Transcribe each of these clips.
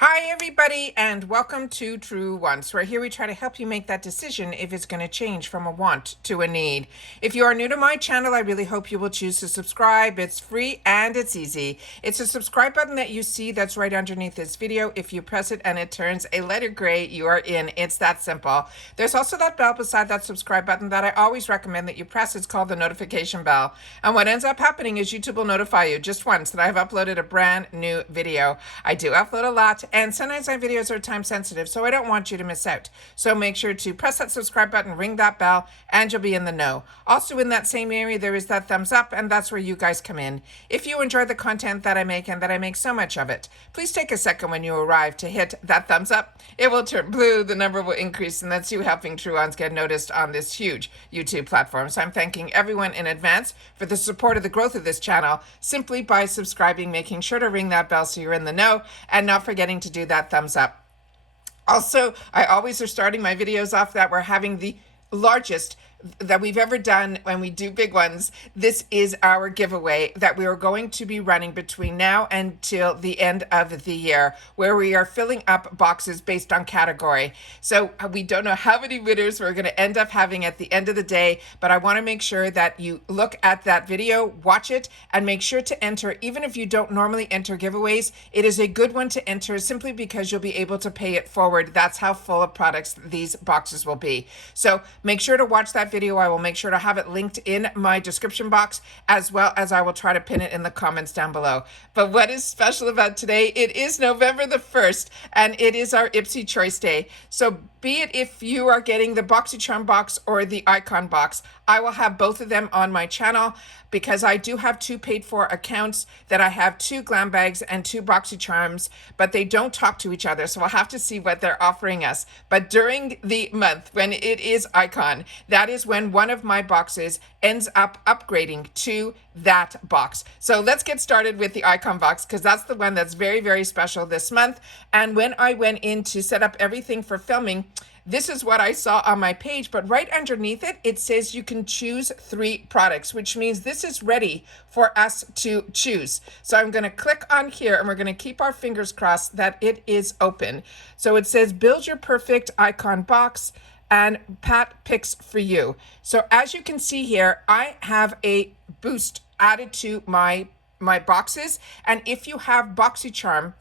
Hi, everybody, and welcome to True Wants, where here we try to help you make that decision if it's going to change from a want to a need. If you are new to my channel, I really hope you will choose to subscribe. It's free and it's easy. It's a subscribe button that you see that's right underneath this video. If you press it and it turns a letter gray, you are in. It's that simple. There's also that bell beside that subscribe button that I always recommend that you press. It's called the notification bell. And what ends up happening is YouTube will notify you just once that I have uploaded a brand new video. I do upload a lot. And sometimes my videos are time sensitive, so I don't want you to miss out. So make sure to press that subscribe button, ring that bell, and you'll be in the know. Also in that same area, there is that thumbs up, and that's where you guys come in. If you enjoy the content that I make and that I make so much of it, please take a second when you arrive to hit that thumbs up. It will turn blue, the number will increase, and that's you helping True Ones get noticed on this huge YouTube platform. So I'm thanking everyone in advance for the support of the growth of this channel simply by subscribing, making sure to ring that bell so you're in the know, and not forgetting to do that thumbs up. Also, I always are starting my videos off that we're having the largest that we've ever done when we do big ones. This is our giveaway that we are going to be running between now until the end of the year, where we are filling up boxes based on category. So we don't know how many winners we're going to end up having at the end of the day, but I want to make sure that you look at that video, watch it, and make sure to enter. Even if you don't normally enter giveaways, it is a good one to enter simply because you'll be able to pay it forward. That's how full of products these boxes will be. So make sure to watch that video. I will make sure to have it linked in my description box, as well as I will try to pin it in the comments down below. But what is special about today, it is November the 1st, and it is our Ipsy Choice Day. So be it if you are getting the Boxycharm box or the Icon box, I will have both of them on my channel because I do have two paid for accounts that I have two GLAMBAGs and two Boxycharms, but they don't talk to each other. So I'll have to see what they're offering us. But during the month when it is Icon, that is when one of my boxes ends up upgrading to that box. So let's get started with the Icon box because that's the one that's very, very special this month. And when I went in to set up everything for filming, this is what I saw on my page, but right underneath it, it says you can choose 3 products, which means this is ready for us to choose. So I'm going to click on here and we're going to keep our fingers crossed that it is open. So it says build your perfect Icon box and Pat picks for you. So as you can see here, I have a boost added to my boxes. And if you have Boxycharm,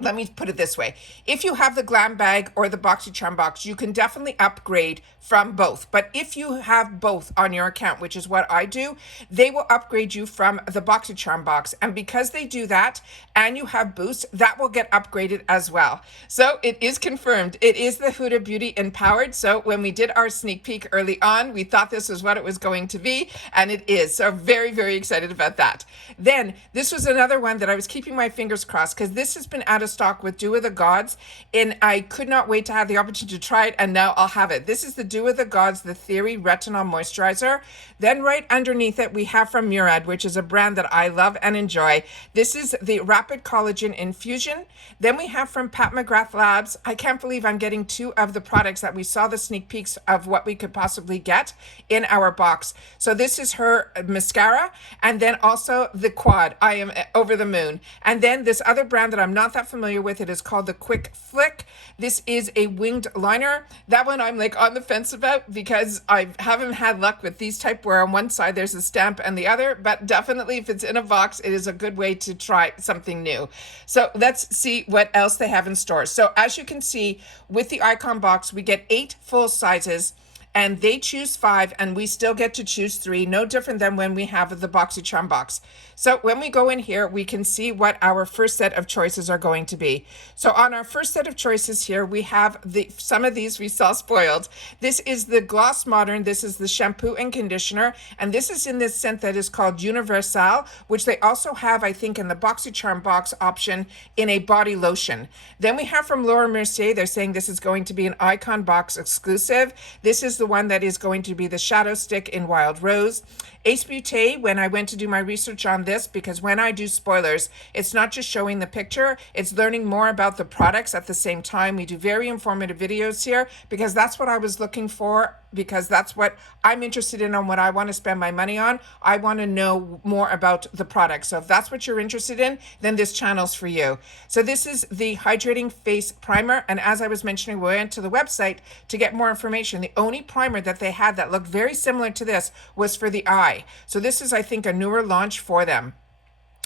let me put it this way. If you have the GLAMBAG or the Boxycharm box, you can definitely upgrade from both. But if you have both on your account, which is what I do, they will upgrade you from the Boxycharm box. And because they do that and you have boost, that will get upgraded as well. So it is confirmed. It is the Huda Beauty Empowered. So when we did our sneak peek early on, we thought this was what it was going to be, and it is. So very, very excited about that. Then this was another one that I was keeping my fingers crossed because this has been out of stock with Dew of the Gods, and I could not wait to have the opportunity to try it, and now I'll have it. This is the Dew of the Gods, the Theory Retinol Moisturizer. Then right underneath it, we have from Murad, which is a brand that I love and enjoy. This is the Rapid Collagen Infusion. Then we have from Pat McGrath Labs. I can't believe I'm getting 2 of the products that we saw the sneak peeks of what we could possibly get in our box. So this is her mascara, and then also the Quad. I am over the moon. And then this other brand that I'm not that familiar with, it is called the Quick Flick. This is a winged liner. That one I'm like on the fence about because I haven't had luck with these type where on one side there's a stamp and the other, but definitely if it's in a box, it is a good way to try something new. So let's see what else they have in store. So as you can see with the Icon box, we get 8 full sizes, and they choose 5 and we still get to choose 3, no different than when we have the Boxycharm box. So when we go in here, we can see what our first set of choices are going to be. So on our first set of choices here, we have some of these we saw spoiled. This is the Gloss Modern. This is the shampoo and conditioner, and this is in this scent that is called Universal, which they also have, I think, in the Boxycharm box option in a body lotion. Then we have from Laura Mercier, they're saying this is going to be an Icon box exclusive. This is the one that is going to be the Shadow Stick in Wild Rose. Ace Beauté, when I went to do my research on this, because when I do spoilers, it's not just showing the picture, it's learning more about the products at the same time. We do very informative videos here because that's what I was looking for, because that's what I'm interested in on what I want to spend my money on. I want to know more about the product. So if that's what you're interested in, then this channel's for you. So this is the Hydrating Face Primer. And as I was mentioning, we went to the website to get more information. The only primer that they had that looked very similar to this was for the eye. So this is, I think, a newer launch for them.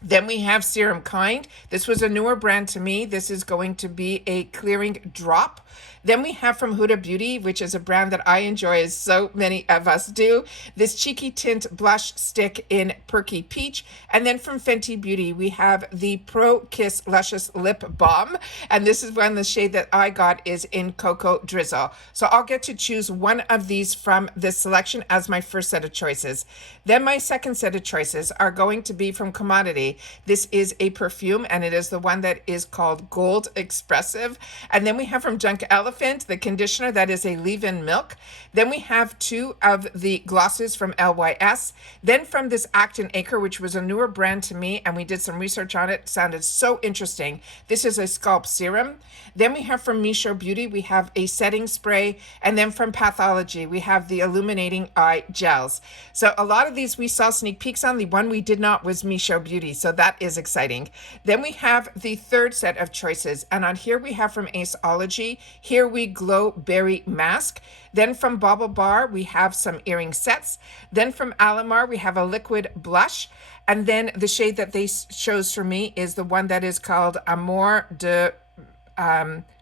Then we have Serum Kind. This was a newer brand to me. This is going to be a clearing drop. Then we have from Huda Beauty, which is a brand that I enjoy, as so many of us do, this Cheeky Tint Blush Stick in Perky Peach. And then from Fenty Beauty, we have the Pro Kiss Luscious Lip Balm. And this is one, the shade that I got is in Cocoa Drizzle. So I'll get to choose one of these from this selection as my first set of choices. Then my second set of choices are going to be from Commodity. This is a perfume, and it is the one that is called Gold Expressive. And then we have from Junk Elephant, the conditioner that is a leave-in milk. Then we have two of the glosses from LYS. Then from this Acton Acre, which was a newer brand to me, and we did some research on it. Sounded so interesting. This is a scalp serum. Then we have from Misho Beauty, we have a setting spray. And then from Pathology, we have the illuminating eye gels. So a lot of these we saw sneak peeks on. The one we did not was Misho Beauty. So that is exciting. Then we have the third set of choices. And on here we have from Aceology, Here We Glow Berry Mask. Then from Bauble Bar, we have some earring sets. Then from Alamar, we have a liquid blush. And then the shade that they chose for me is the one that is called Amour de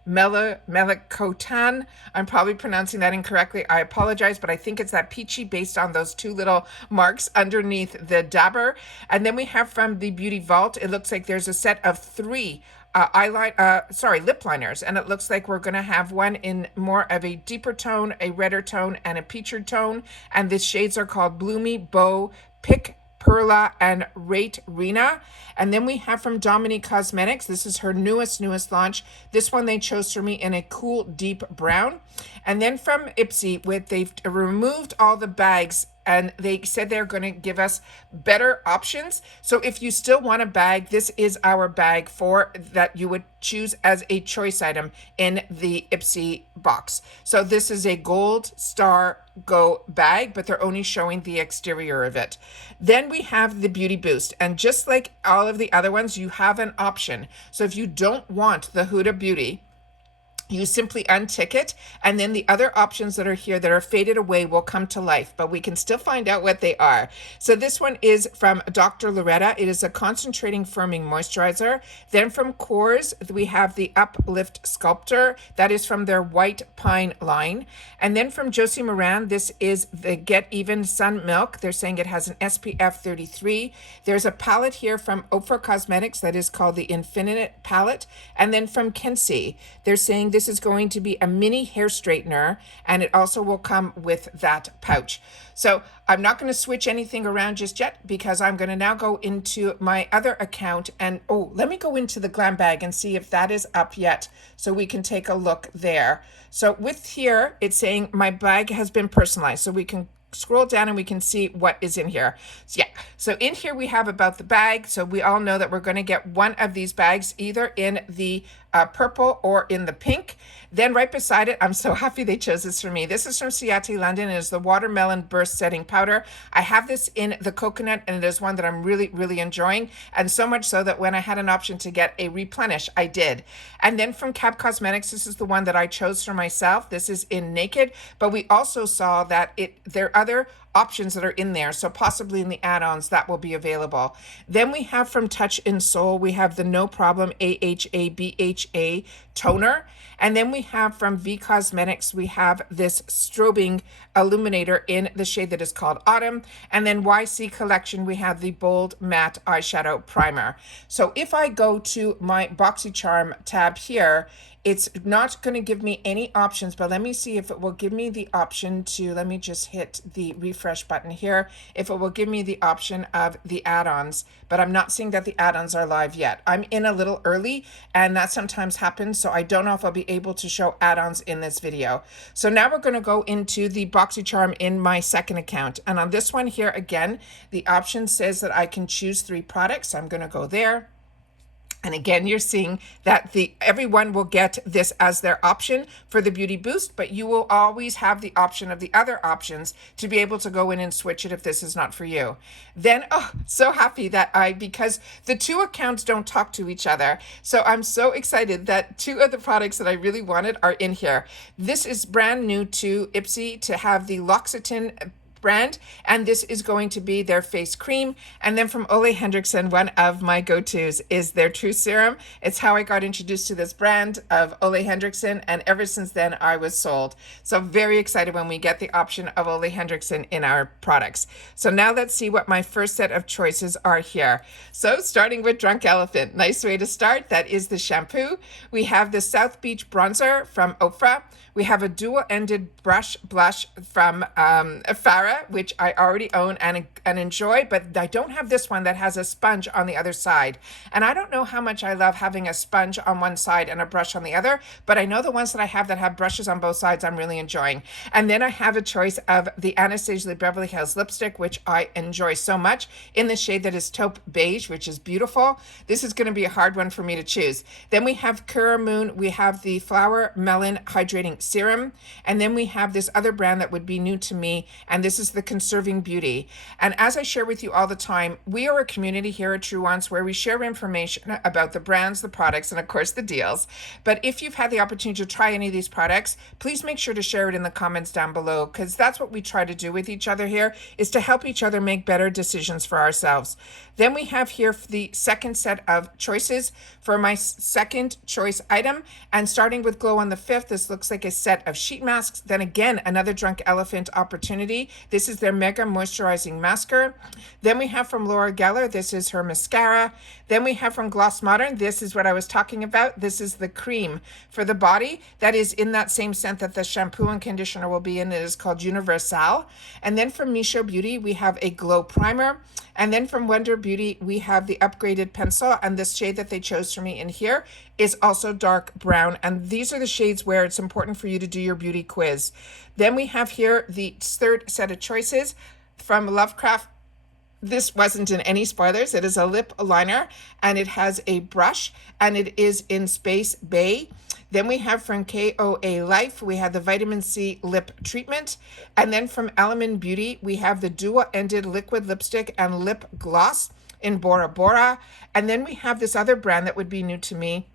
Melicotan. I'm probably pronouncing that incorrectly. I apologize, but I think it's that peachy based on those two little marks underneath the dabber. And then we have from the Beauty Vault, it looks like there's a set of three lip liners, and it looks like we're going to have one in more of a deeper tone, a redder tone, and a peached tone. And the shades are called Bloomy, Bow, Pick, Perla, and Rate Rena. And then we have from Dominique Cosmetics. This is her newest launch. This one they chose for me in a cool deep brown. And then from Ipsy, they've removed all the bags, and they said they're going to give us better options. So if you still want a bag, this is our bag for that you would choose as a choice item in the Ipsy box. So this is a Gold Star Go bag, but they're only showing the exterior of it. Then we have the Beauty Boost, and just like all of the other ones, you have an option. So if you don't want the Huda Beauty, you simply untick it, and then the other options that are here that are faded away will come to life, but we can still find out what they are. So this one is from Dr. Loretta. It is a concentrating firming moisturizer. Then from Kors, we have the Uplift Sculptor. That is from their White Pine line. And then from Josie Moran, this is the Get Even Sun Milk. They're saying it has an SPF 33. There's a palette here from Oprah Cosmetics that is called the Infinite Palette. And then from Kensie, they're saying this is going to be a mini hair straightener, and it also will come with that pouch. So I'm not going to switch anything around just yet, because I'm going to now go into my other account, and let me go into the GLAMBAG and see if that is up yet, so we can take a look there. So with here, it's saying my bag has been personalized, so we can scroll down and we can see what is in here. So in here we have about the bag. So we all know that we're going to get one of these bags, either in the purple or in the pink. Then right beside it, I'm so happy they chose this for me. This is from Ciati London. It is the Watermelon Burst Setting Powder. I have this in the coconut, and it is one that I'm really enjoying, and so much so that when I had an option to get a replenish, I did. And then from Cap Cosmetics, this is the one that I chose for myself. This is in Naked, but we also saw that there are other options that are in there, so possibly in the add-ons that will be available. Then we have from Touch in Soul, we have the No Problem AHA BHA toner. And then we have from V Cosmetics, we have this strobing illuminator in the shade that is called Autumn. And then YC Collection, we have the Bold Matte Eyeshadow Primer. So if I go to my Boxycharm tab here, it's not going to give me any options, but let me see if it will give me the option to, let me just hit the refresh refresh button here if it will give me the option of the add-ons, but I'm not seeing that the add-ons are live yet. I'm in a little early, and that sometimes happens, so I don't know if I'll be able to show add-ons in this video. So now we're going to go into the Boxycharm in my second account, and on this one here again, the option says that I can choose 3 products. So I'm going to go there. And again, you're seeing that everyone will get this as their option for the Beauty Boost, but you will always have the option of the other options to be able to go in and switch it if this is not for you. Then, oh, so happy that because the 2 accounts don't talk to each other. So I'm so excited that 2 of the products that I really wanted are in here. This is brand new to Ipsy to have the Rakuten brand, and this is going to be their face cream. And then from Ole Henriksen, one of my go-tos is their True Serum. It's how I got introduced to this brand of Ole Henriksen, and ever since then I was sold. So very excited when we get the option of Ole Henriksen in our products. So now let's see what my first set of choices are here. So starting with Drunk Elephant, nice way to start. That is the shampoo. We have the South Beach bronzer from Ofra. We have a dual-ended brush blush from Farah, which I already own and enjoy, but I don't have this one that has a sponge on the other side. And I don't know how much I love having a sponge on one side and a brush on the other, but I know the ones that I have that have brushes on both sides I'm really enjoying. And then I have a choice of the Anastasia Beverly Hills lipstick, which I enjoy so much, in the shade that is taupe beige, which is beautiful. This is going to be a hard one for me to choose. Then we have Kura Moon. We have the Flower Melon Hydrating Serum, and then we have this other brand that would be new to me, and this is the Conserving Beauty. And as I share with you all the time, we are a community here at True Ones where we share information about the brands, the products, and of course the deals. But if you've had the opportunity to try any of these products, please make sure to share it in the comments down below, because that's what we try to do with each other here, is to help each other make better decisions for ourselves. Then we have here the second set of choices for my second choice item, and starting with Glow on the 5th, this looks like a set of sheet masks. Then again, another Drunk Elephant opportunity. This is their Mega Moisturizing Masker. Then we have from Laura Geller, this is her mascara. Then we have from Gloss Modern, this is what I was talking about. This is the cream for the body that is in that same scent that the shampoo and conditioner will be in. It is called Universal. And then from Misho Beauty, we have a glow primer. And then from Wonder Beauty, we have the upgraded pencil, and this shade that they chose for me in here is also dark brown. And these are the shades where it's important for you to do your beauty quiz. Then we have here the third set of choices from Lovecraft. This wasn't in any spoilers. It is a lip liner, and it has a brush, and it is in Space Bay. Then we have from KOA Life, we have the Vitamin C Lip Treatment. And then from Almond Beauty, we have the dual-ended liquid lipstick and lip gloss in Bora Bora. And then we have this other brand that would be new to me,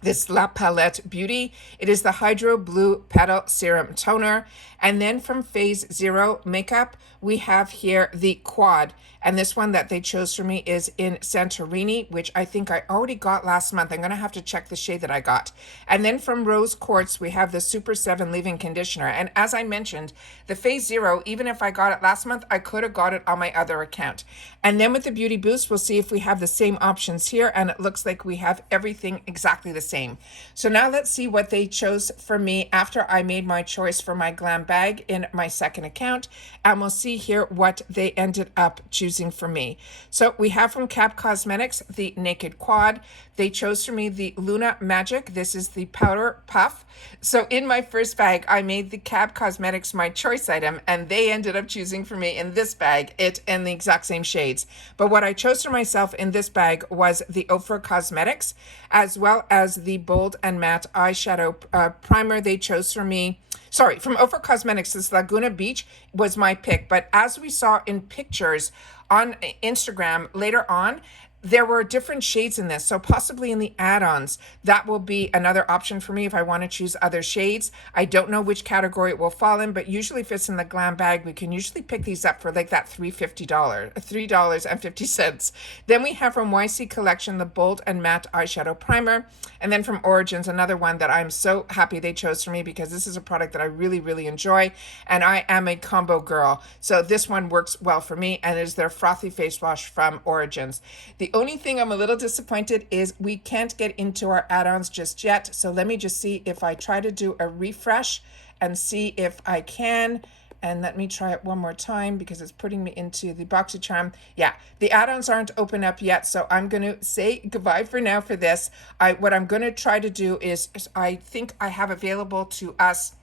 this La Palette Beauty. It is the Hydro Blue Petal Serum Toner. And then from Phase Zero Makeup, we have here the Quad. And this one that they chose for me is in Santorini, which I think I already got last month. I'm going to have to check the shade that I got. And then from Rose Quartz, we have the Super 7 Leave-In Conditioner. And as I mentioned, the Phase Zero, even if I got it last month, I could have got it on my other account. And then with the Beauty Boost, we'll see if we have the same options here. And it looks like we have everything exactly the same. So now let's see what they chose for me after I made my choice for my glam bag in my second account. And we'll see here what they ended up choosing for me. So we have from Cap Cosmetics the Naked Quad. They chose for me the Luna Magic. This is the powder puff. So in my first bag, I made the Cap Cosmetics my choice item, and they ended up choosing for me in this bag it in the exact same shades. But what I chose for myself in this bag was the Ofra Cosmetics, as well as the Bold and Matte eyeshadow primer they chose for me. Sorry, from Ofra Cosmetics, this Laguna Beach was my pick. But as we saw in pictures on Instagram later on, there were different shades in this, so possibly in the add-ons, that will be another option for me if I want to choose other shades. I don't know which category it will fall in, but usually if it's in the glam bag, we can usually pick these up for like that $3.50. Then we have from YC Collection the Bold and Matte Eyeshadow Primer, and then from Origins, another one that I'm so happy they chose for me because this is a product that I really, really enjoy, and I am a combo girl, so this one works well for me, and it is their Frothy Face Wash from Origins. The only thing I'm a little disappointed is we can't get into our add-ons just yet. So let me just see if I try to do a refresh and see if I can. And let me try it one more time because it's putting me into the Boxycharm. Yeah, the add-ons aren't open up yet, so I'm going to say goodbye for now for this. What I'm going to try to do is I think I have available to us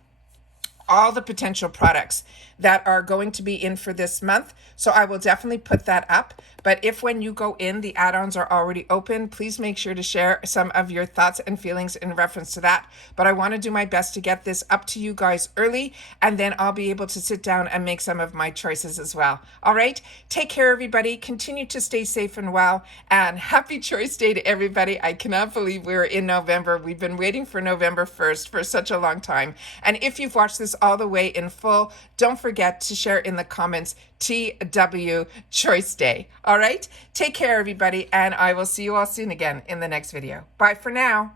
all the potential products that are going to be in for this month. So I will definitely put that up. But if when you go in, the add-ons are already open, please make sure to share some of your thoughts and feelings in reference to that. But I want to do my best to get this up to you guys early, and then I'll be able to sit down and make some of my choices as well. All right, take care, everybody. Continue to stay safe and well, and happy Choice Day to everybody. I cannot believe we're in November. We've been waiting for November 1st for such a long time. And if you've watched this all the way in full, don't forget to share in the comments TW Choice Day. All right, take care, everybody, and I will see you all soon again in the next video. Bye for now.